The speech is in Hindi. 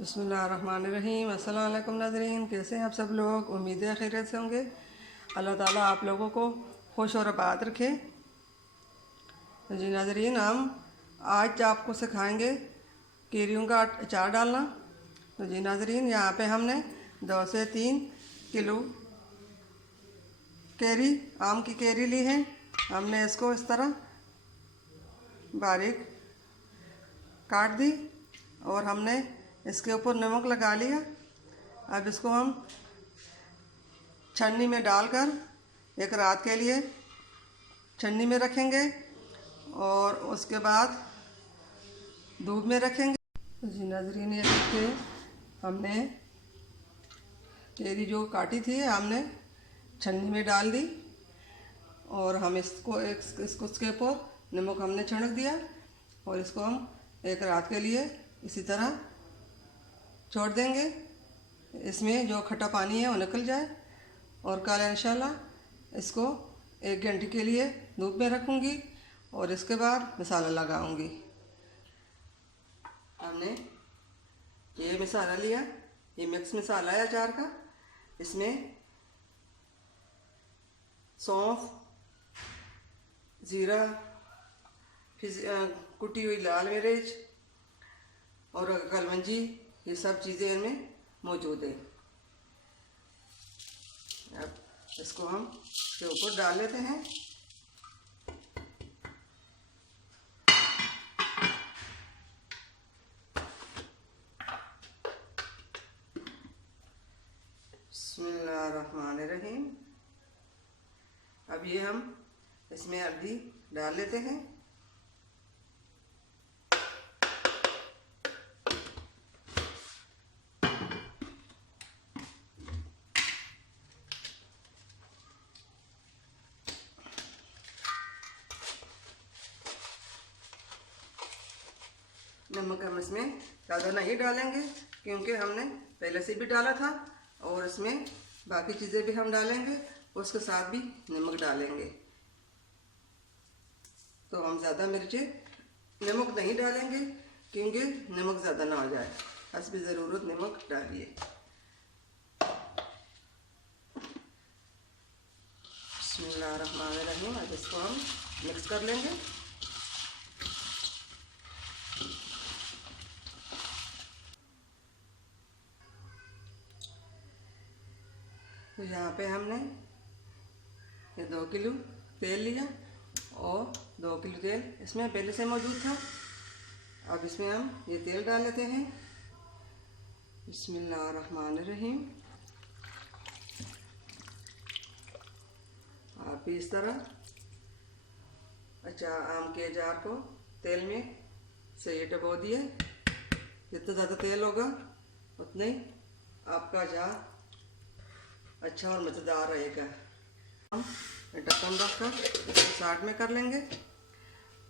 बिस्मिल्लाहिर्रहमानिर्रहीम। अस्सलाम वालेकुम नाज़रीन, कैसे हैं आप सब लोग। उम्मीद है खैरियत से होंगे। अल्लाह ताला आप लोगों को खुश और आबाद रखे। जी नाज़रीन, हम आज आपको सिखाएंगे कैरियों का अचार डालना। तो जी नाज़रीन, यहाँ पे हमने 2 से 3 किलो कैरी, आम की कैरी ली है। हमने इसको इस तरह बारीक काट दी और हमने इसके ऊपर नमक लगा लिया। अब इसको हम छन्नी में डालकर एक रात के लिए छन्नी में रखेंगे और उसके बाद धूप में रखेंगे। जी नाज़रीन, ये देखिए, हमने कैरी जो काटी थी हमने छन्नी में डाल दी और हम इसको उसके ऊपर नमक हमने छिड़क दिया और इसको हम एक रात के लिए इसी तरह छोड़ देंगे। इसमें जो खट्टा पानी है वो निकल जाए और कल इंशाल्लाह इसको 1 घंटे के लिए धूप में रखूँगी और इसके बाद मसाला लगाऊंगी। हमने ये मसाला लिया, ये मिक्स मसाला है अचार का। इसमें सौंफ, ज़ीरा, कुटी हुई लाल मिर्च और कलवंजी, ये सब चीज़ें इनमें मौजूद है। अब इसको हम इसके ऊपर डाल लेते हैं। बिस्मिल्लाहिर्रहमानिर्रहीम। अब ये हम इसमें हल्दी डाल लेते हैं। नमक हम इसमें ज़्यादा नहीं डालेंगे क्योंकि हमने पहले से भी डाला था और इसमें बाकी चीज़ें भी हम डालेंगे, उसके साथ भी नमक डालेंगे। तो हम ज़्यादा मिर्चें नमक नहीं डालेंगे क्योंकि नमक ज़्यादा ना हो जाए। हस्ब ज़रूरत नमक डालिए। बिस्मिल्लाहिर्रहमानिर्रहीम। अब इसको हम मिक्स कर लेंगे। तो यहाँ पे हमने ये 2 किलो तेल लिया और 2 किलो तेल इसमें पहले से मौजूद था। अब इसमें हम ये तेल डाल लेते हैं। बिस्मिल्लाहिर्रहमानिर्रहीम। आप भी इस तरह आम के अचार को तेल में से ये डबो दिए। जितना ज़्यादा तेल होगा उतने आपका अचार अच्छा और मज़ेदार रहेगा। हम ढक्कन रखकर इसको 60 में कर लेंगे।